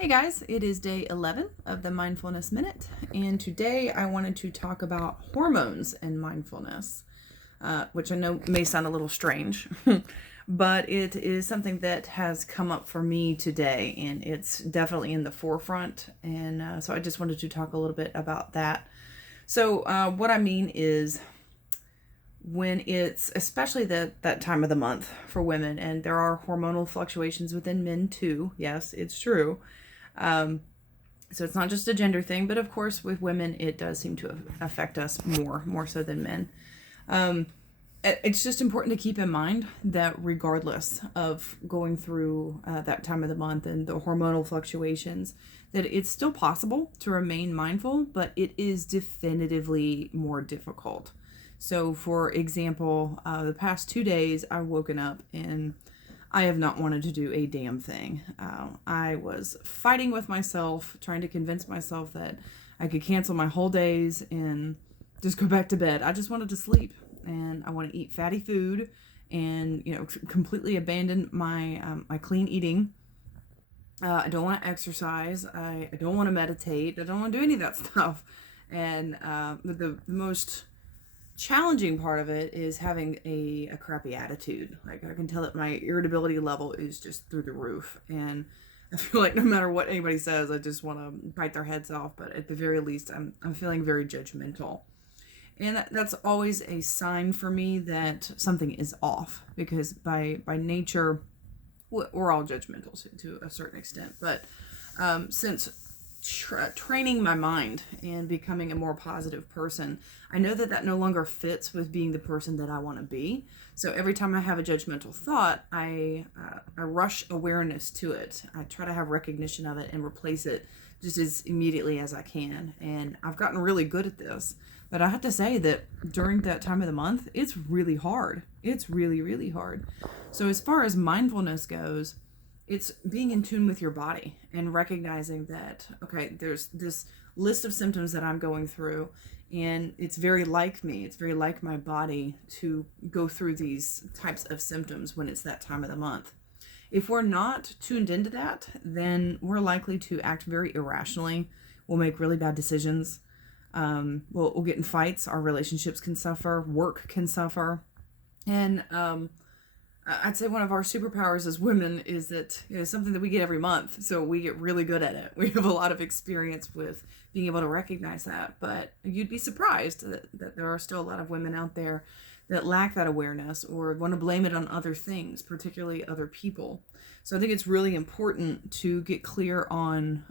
Hey guys, it is day 11 of the Mindfulness Minute, and today I wanted to talk about hormones and mindfulness, which I know may sound a little strange, but it is something that has come up for me today, and it's definitely in the forefront, and so I just wanted to talk a little bit about that. So what I mean is when it's especially that time of the month for women, and there are hormonal fluctuations within men too. Yes, it's true. So it's not just a gender thing, but of course with women it does seem to affect us more so than men. It's just important to keep in mind that regardless of going through that time of the month and the hormonal fluctuations, that it's still possible to remain mindful, but it is definitively more difficult. So for example, the past 2 days I've woken up and I have not wanted to do a damn thing. I was fighting with myself, trying to convince myself that I could cancel my whole days and just go back to bed. I just wanted to sleep, and I want to eat fatty food, and completely abandon my clean eating. I don't want to exercise. I don't want to meditate. I don't want to do any of that stuff. And the most challenging part of it is having a crappy attitude. Like, I can tell that my irritability level is just through the roof, and I feel like no matter what anybody says, I just want to bite their heads off. But at the very least, I'm feeling very judgmental, and that's always a sign for me that something is off, because by nature we're all judgmental to a certain extent. But since training my mind and becoming a more positive person, I know that no longer fits with being the person that I want to be. So every time I have a judgmental thought, I rush awareness to it. I try to have recognition of it and replace it just as immediately as I can. And I've gotten really good at this. But I have to say that during that time of the month, it's really hard. It's really, really hard. So as far as mindfulness goes, it's being in tune with your body and recognizing that, okay, there's this list of symptoms that I'm going through, and it's very like me. It's very like my body to go through these types of symptoms when it's that time of the month. If we're not tuned into that, then we're likely to act very irrationally. We'll make really bad decisions. We'll get in fights. Our relationships can suffer. Work can suffer. And I'd say one of our superpowers as women is that it's something that we get every month. So we get really good at it. We have a lot of experience with being able to recognize that. But you'd be surprised that there are still a lot of women out there that lack that awareness or want to blame it on other things, particularly other people. So I think it's really important to get clear on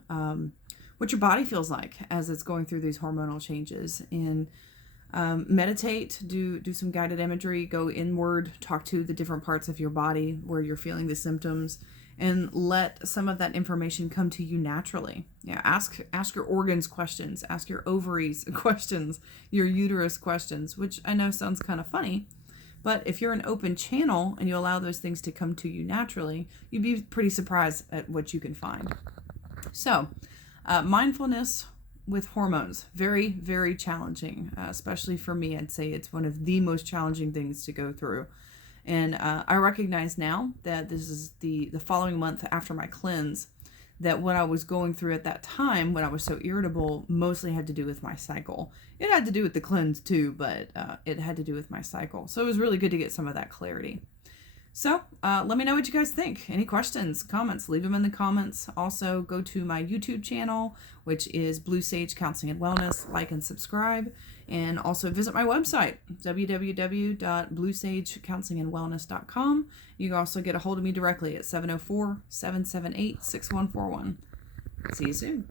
what your body feels like as it's going through these hormonal changes, and meditate, do some guided imagery, go inward, talk to the different parts of your body where you're feeling the symptoms, and let some of that information come to you naturally. Yeah, ask your organs questions, ask your ovaries questions, your uterus questions, which I know sounds kind of funny, but if you're an open channel and you allow those things to come to you naturally, you'd be pretty surprised at what you can find. So, mindfulness with hormones, very, very challenging, especially for me. I'd say it's one of the most challenging things to go through. And I recognize now that this is the following month after my cleanse, that what I was going through at that time when I was so irritable mostly had to do with my cycle. It had to do with the cleanse too, but it had to do with my cycle. So it was really good to get some of that clarity. So let me know what you guys think. Any questions, comments, leave them in the comments. Also, go to my YouTube channel, which is Blue Sage Counseling and Wellness. Like and subscribe. And also visit my website, www.bluesagecounselingandwellness.com. You can also get a hold of me directly at 704-778-6141. See you soon.